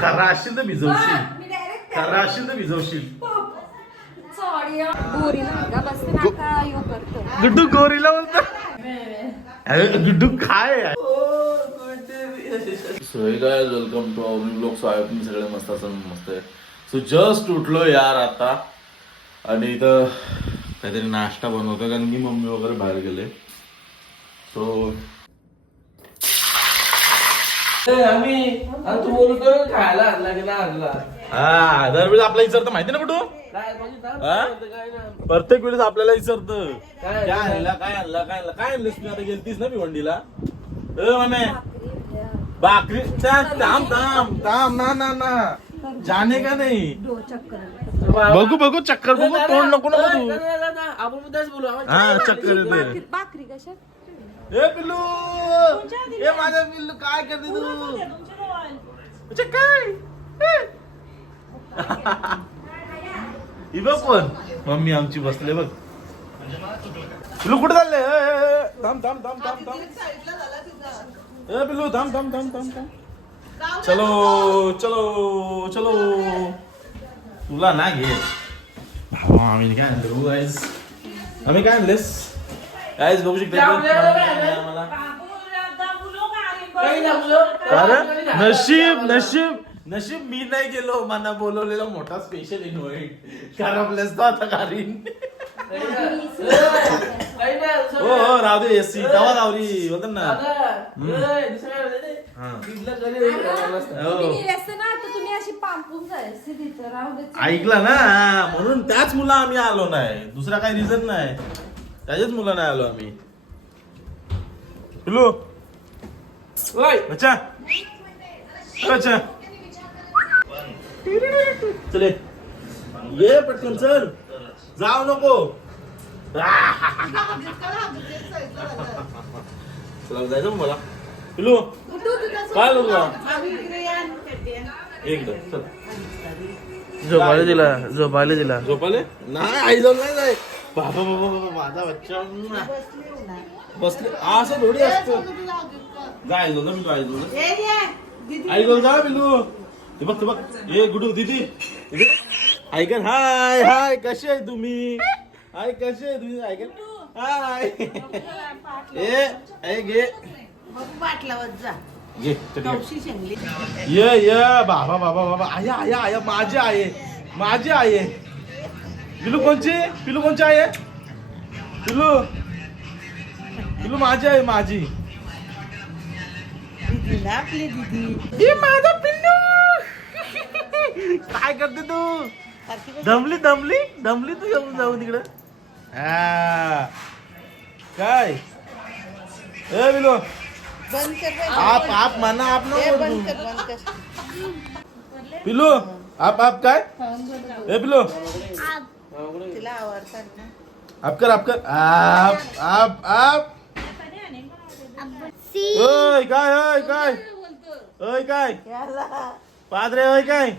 खरा असशील तर भिजवशील, खरा असशील तर भिजवशील. गुड्डू गोरीला बोलतो. अरे गुड्डू काय आहे. सो हे guys, welcome to our blog. So आहे तुम्ही सगळे मस्त असं मस्त आहे. सो जस्ट उठलो यार आता आणि इथं काहीतरी नाश्ता बनवतोय कारण की मम्मी वगैरे बाहेर गेले. सो आम्ही तू बोलतो खायला आणला की नाही आणला. हा दरवेळेस आपला विचारतं माहिती ना कुठं. प्रत्येक वेळेस आपल्याला विचारतं काय आणला काय आणला काय आणला काय आणलंस. मी आता गेलतीस ना भिवंडीला. म्हणे भाकरी. थांब थांब थांब ना ना ना जाणे का नाही. बघू बघू चक्कर बघू तोंड नको ना बघू. आपण मुद्दाच बोलू. हा चक्कर येते. भाकरी कशात. ए पिल्लू ए माझा पिल्लू काय करते तू. काय ही बघ कोण मम्मी आमची बसले बघ. पिल्लू कुठे चालले. थांब थांब थांब थांब थांब. ए पिल्लू थांब थांब थांब थांब थांब. चलो चलो चलो. तुला ना घे आम्ही काय आणलं गाईज. आम्ही काय आणलेस गाईज बघू शकता. नशीब नशीब नशीब मी नाही गेलो. मला बोलवलेला मोठा स्पेशल इन्व्हाइट करपलेस तो आता कारीन. हो हो राहू दे. एसी तवा रावरी होत ना. ऐकला ना म्हणून त्याच मुला आम्ही आलो नाही. दुसरा काही रिझन नाही. त्याच्याच मुला नाही आलो आम्ही. पिल्लू अच्छा अच्छा चले ये पटकन चल. जाऊ नको. तुला जायचं मला. पिल्लू काय लोक एकदम चल. झोपाले दिला झोपाले दिला. झोपाले नाही आई जाऊन नाही जाय. बाबा बाबा बाबा माझा बच्चा बसले असं थोडी असतं. जाय जाऊ मी. आई जाऊ जा पिल्लू. ते बघ ते बघ. ए गुडू दीदी ऐकन. हाय हाय कसे आहे तुम्ही. हाय कसे आहे तुम्ही. ऐकन हाय. ए घे घे ये ये बाबा बाबा बाबा. आया आया आया माझी आहे माझी आहे. पिलू कोणची पिलू कोणची आहे. पिलू पिलू माझी आहे माझी. हे माझा पिल्लू. काय करते तू. दमली दमली दमली तू येऊन जाऊ तिकडं. काय ए पिलू आप आप म्हणा आप नको. पिलू आप काय ए पिलू आप कर आप आप. ओय काय ओय काय ओय काय पादरे ओय काय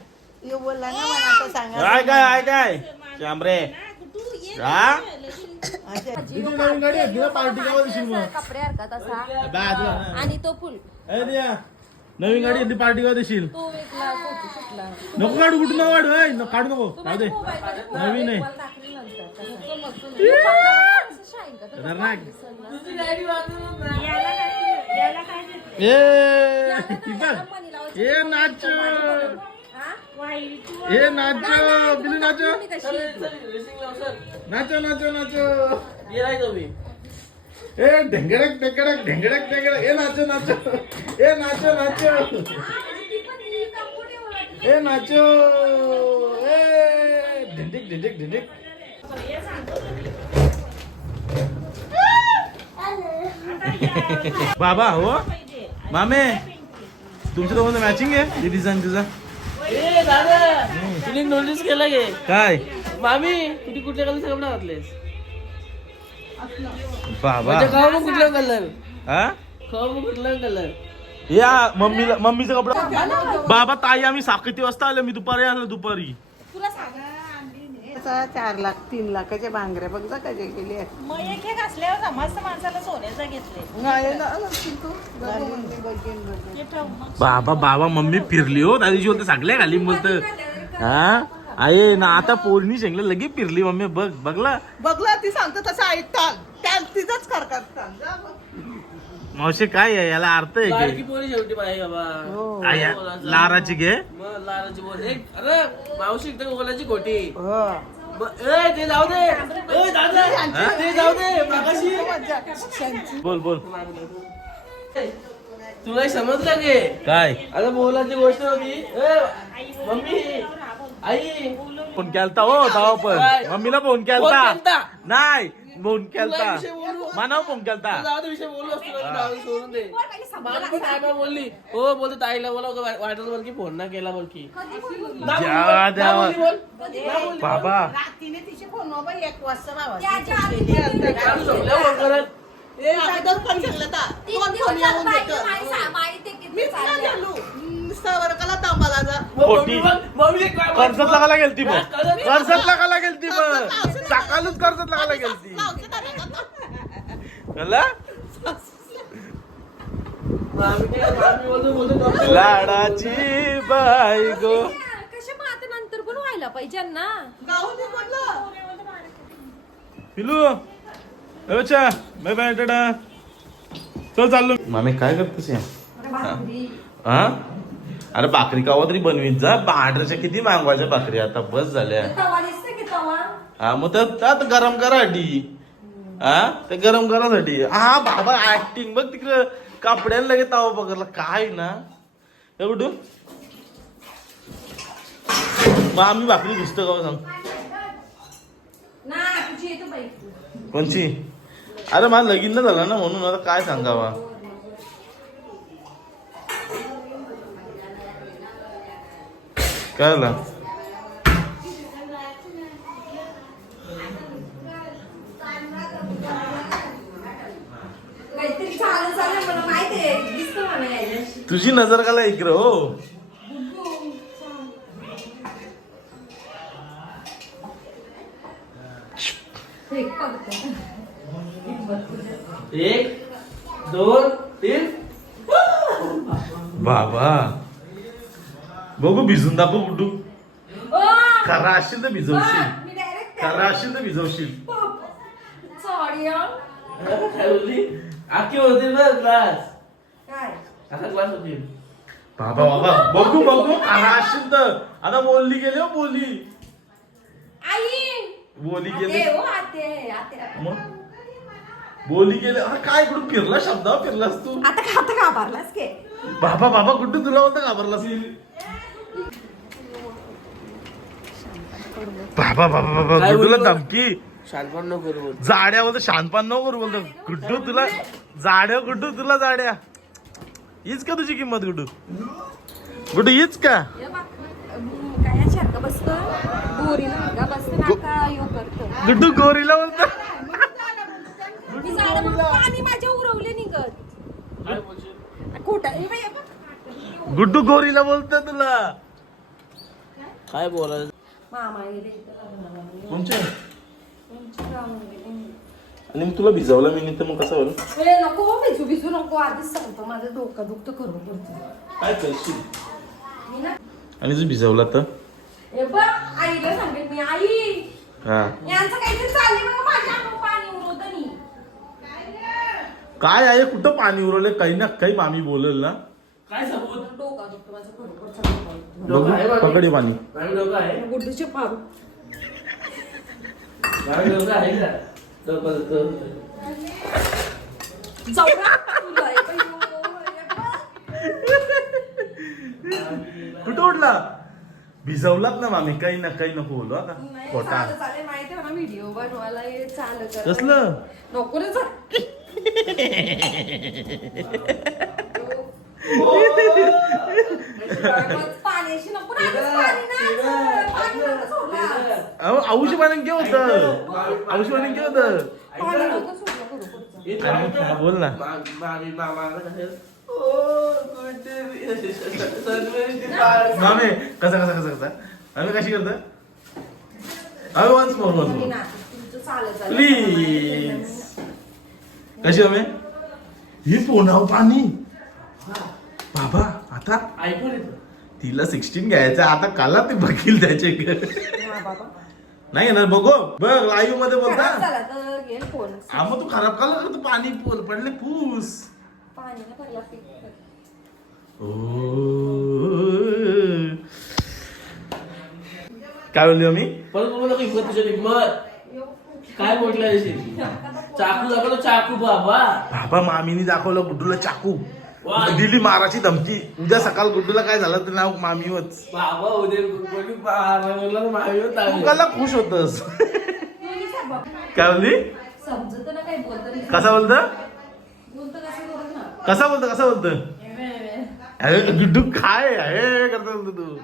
काय काय काय शामरे. नवीन गाडी आहे पार्टी गावा दिवशी मग कपडे हरकत असा आणि तो फुल नवीन गाडी आहे पार्टी गावा देशील. तो वेगळा फोटो शूटला. नको काढू कुठं नको काढू. काढू नको राहू दे. नवीन आहे. ए नाच ए नाच बिलू नाच नाच नाच नाच. ए ढेंगडक ढेंगडक ढेंगडक ढेंगडक. ए नाच नाच ए नाच नाच ए नाच ए ढिंडिक ढिंडिक ढिंडिक. बाबा हो मामे तुमच्या दोघांचं मॅचिंग आहे दीदीचा आणि तुझा. तुम्ही नोटीस केलं गे काय मामी कुठे कुठल्या कलर कपडे घातलेस. बाबा खाऊ मग कुठला कलर. हा खाऊ मग कुठला कलर. या मम्मीला मम्मीचा कपडा. बाबा ताई आम्ही 7 वाजता आलो. मी दुपारी आलो दुपारी. 4 लाख 3 लाखाच्या बांगड्या बघ जा कशा केली आहेत. मग एक असल्यावर समस्त माणसाला सोन्याचा घेतले नाही ना, नसतील तू. बघू मग मी बघेन, बघेन. हे ठेव मग. बाबा मम्मी फिरली हो त्या दिवशी बोलते सगळ्या खाली बोलत हा आहे ना आता पोरणी शेंगले लगेच फिरली मम्मी बघला बघला ती सांगतो तसं ऐकतात त्या तिथंच करतात जा बघ. मावशी काय आहे याला अर्थ आहे लाडकी की पोरी शेवटी पाहिजे बाबा. हो. आया, लाराची घे मग लाडाची बोल एक अरे मावशी एकदम बोलायची खोटी. हो. ते जाऊ दे. ए, दादा ते जाऊ दे मागाशी. बोल तुला एक समजलं की काय आता बोलायची गोष्ट होती. मम्मी आई फोन केलता हो तेव्हा काय? पण मम्मीला फोन फोन केलता केलता? नाही फोन तुला केलता एक विषय बोलू? मानव फोन केलता जाऊ दे विषय बोललो असतो ना, जाऊ दे, सोडून दे. मला पण आईबा बोलली हो बोलते ताईला बोला वाटत बोल की फोन नाही केला बोल की देवा बाबा रात्रीने तिचे फोन बाबा 1 वाजता त्याच्या आधी काल झोपल्या फोन करत. अगोदर पण सांगलं ता. तीन कोण फोन दिवसात येऊन बाई देतं? माहिती किती मीच ना चालल्या. झालो. वर्गाला तांबाला जा. पोटी. मम्मी एक काय कर्जत लागायला गेलती मग कर्जत- कर्जत लागायला गेलती मग सकाळच कर्जत लागायला गेलती कळलं? मामी बोलतो लाडाची बाई गो कशा मग आता नंतर पण व्हायला पाहिजे ना. गाऊन दे म्हटलं. पिलू अच्छा बाय बाय टाटा चल चाललो मामी काय करतेस या हा अरे भाकरी कावा तरी बनवीत जा 800च्या किती मागवायच्या भाकरी आता बस झाल्या तवा दिसते की तवा. हा मग त्यात गरम करासाठी हा ते गरम करासाठी हा बाबा ऍक्टिंग बघ तिकडे कापड्याला लगेच तावा पकडला काय ना एवढं मग आम्ही भाकरी दिसतो का सांग ना तुझी येतो बाई. कोणची अरे मला लगीन नाही झालं ना म्हणून आता काय सांगावा काय झालं काहीतरी चालू मला माहिती आहे दिसतं मला यायला. तुझी नजर काला इकडं हो एक बघतो. 1 2 3 बाबा बघू भिजून दाखव कुठू ओ, खरा असशील तर भिजवशील मी direct खरा असशील तर भिजवशील Sorry हा. काय बोलली आखी होती ना क्लास काय आता क्लास होती. बाबा बघू खरा असशील तर आता बोलली गेली हो बोली आई बोली आते गेली हो आते. मग बोली गेले अरे काय कुठं फिरला शब्दावर फिरलास तू आता घाबरलास के. बाबा कुठं तुला होतं घाबरलास बाबा काय गुड्डूला बोलली? धमकी शानपण नको करू बोल. जाड्या बोलतो शानपान नको करू बोलतो गुड्डू तुला गुड्डू तुला जाड्या हीच का तुझी किंमत गुड्डू हीच का हे बघ, काय सारखं बसतं गोरीला का बसतं ना का यो करतं. गुड्डू गोरीला बोलतो मी झाडं मग पाणी माझ्या उरवले निघत. काय बोलशील? खोटा हे बाई, हे बघ. गुड्डू गोरीला बोलतो तुला काय बोलायचं मामा गेले इथं. कोणच्या कोणची कामं गेले? आणि मग तुला भिजवलं मी नाही तर मग कसं होईल ए, नको भिजू नको आधीच सांगतो माझं डोकं दुखतं करून पडतं काय करशील मी ना आणि तू भिजवला तर हे बघ आईला सांगेल मी आई हा यांचं काहीतरी चाललंय बघा माझ्या अंगावर पाणी उरवतं नी. काय आहे कुठं पाणी उरवलं काही ना काही मामी बोलेल ना काय सबूत डोकं दुखतं माझं खरोखरचं डोकं. डोकं आहे बघू मामी? पकडी पाणी मामी डोकं आहे गुड्डूचे पारू मामी डोकं आहे का डोकं जाऊ ना. तुला हे बाई, कुठं उठला भिजवलात ना मामी काही ना काही नको बोलू आता नाही, खोटा चालेल माहिती आहे ना व्हिडिओ बनवायला हे चालू कर. कसलं नको रे जा. पाण्याशी नको ना, आधीच पाणी ना, पाणी नको सोडलास. औषध पाणी काय होतं औषध पाणी काय होतं पाणी नको सोडलं खरोखरचं. हा, बोल ना मामी मामा मामे कसा आम्ही कशी करतो अरे वन्स मोर तुमचं चालत चालत प्लीज. कशी हवे ही पोनाव पाणी बाबा आता आयफोन येतो. तिला 16 घ्यायचं आता काला ते बघील त्याचे हा बाबा नाही येणार बघो बघ लाईव्ह मध्ये बोलता खराब झाला तर घेईल फोन हा मग तू खराब काला तू पाणी पडले फूस पाणीला पहिला पिक काय बोलली मी परत बोलू नका हिंमत तुझ्या हिंमत. काय म्हटलं चाकू दाखवतो चाकू बाबा. बाबा मामीनी दाखवलं गुड्डूला चाकू वा. दिली माराची धमकी उद्या सकाळ गुड्डूला काय झालं तर नाव मामीवच बाबा उद्या कोणी बोलला तर मागे होत तू आहे. काला खुश होतस काय बोलली समजत ना काही बोलतो कसा बोलत बोलतो कसं करू ना कसा बोलत अरे गुड्डू काय आहे करता बोलतो तू